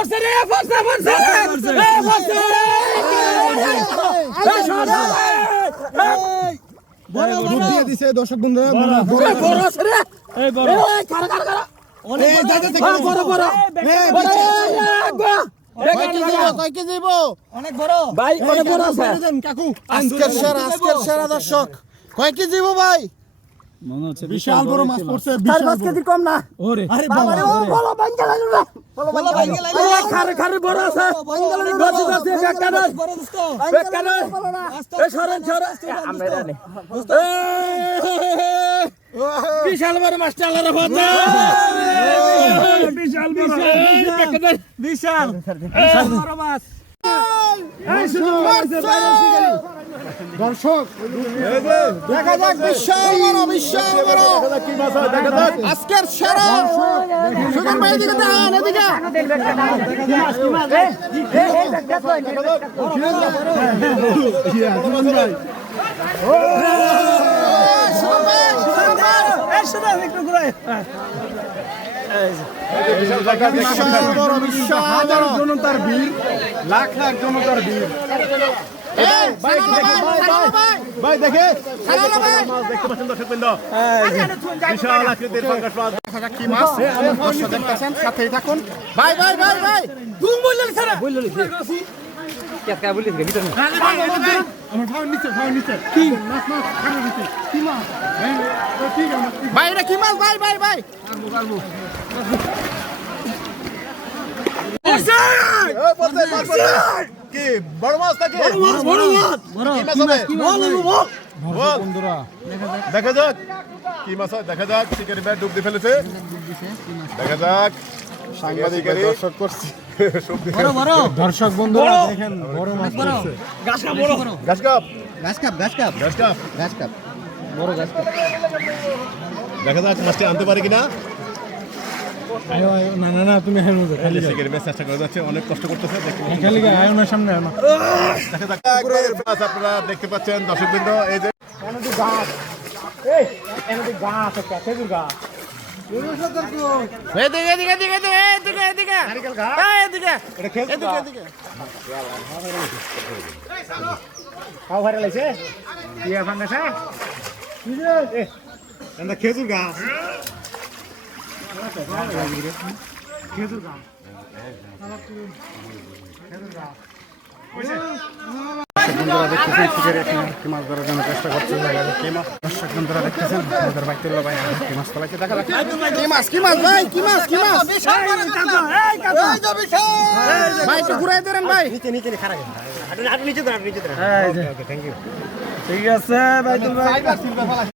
force রে force বড় বড় দিয়ে দিছে দর্শক বন্ধুরা বড় রে এই বড় এই কার এই দাদা থেকে বড় কয় কেজি দিব অনেক বড় ভাই অনেক বড় আছে কাকু আজকের সেরা দর্শক কয় কেজি দিব ভাই মনে হচ্ছে বিশাল বড় মাছ পড়ছে চার বিশাল পাঁচ কেজি কম না ওরে আরে বাবারে ও বলো ভাঙ্গা লাগলো বলো ভাঙ্গা লাগলো খারে বড় আছে গছি গছি বেকারে বেকারে এ সরেন আমরা জানি বিশাল বড় মাছটা আল্লাহর রহমতে বিশাল বড় বিশাল বড় মাছ দর্শক দেখা যাক বিশাল বড় কি মাছ দেখা যাক আজকের সেরা সুজন ভাই এদিকে দেখেন এদিকে সুজন ভাই বিশাল জনতার ভিড় লাখ জনতার ভিড় ভাই দেখে দেখতে পাচ্ছেন দর্শক বৃন্দ বিশাল আকৃতির পাঙ্গাস মাছ কি মাছ দর্শক দেখতেছেন সাথেই থাকুন ভাই তুম বললেন স্যার আমার ভাই নিচে কি মাছ খানা দিতে কি মাছ ভাই এটা কি মাছ ভাই কি বড় মাছ নাকি বড় মাছ কি মাছ হবে বন্ধুরা দেখা যাক কি মাছ হয় দেখা যাক শিকারি ভাই ডুব দিয়ে ফেলেছে দেখা যাক সাংবাদিক দর্শক করছি দর্শক বন্ধুরা দেখেন বড় মাছ পড়ছে ঘাস কাপ বড় ঘাস কাপ দেখা যাক মাছটি আনতে পারে কিনা না তুমি খালি শিকারি ভাই চেষ্টা করে যাচ্ছে অনেক কষ্ট করতেছে খালি আয় না সামনে আয় না দেখা যাক মাছ আপনারা দেখতে পাচ্ছেন দর্শকবৃন্দ এই যে খেজুর গাছ বন্ধুরা দেখতেছেন কি মাছ ধরার জন্য চেষ্টা করছে দর্শক বন্ধুরা দেখতেছেন আমাদের বাইতুল্লাহ ভাই কি মাছ তোলাইছে দেখা যাচ্ছে ভাই একটু ঘুরাই দেন ভাই নিচে খারাপ নিচে ঠিক আছে বাইতুল্লাহ ভাই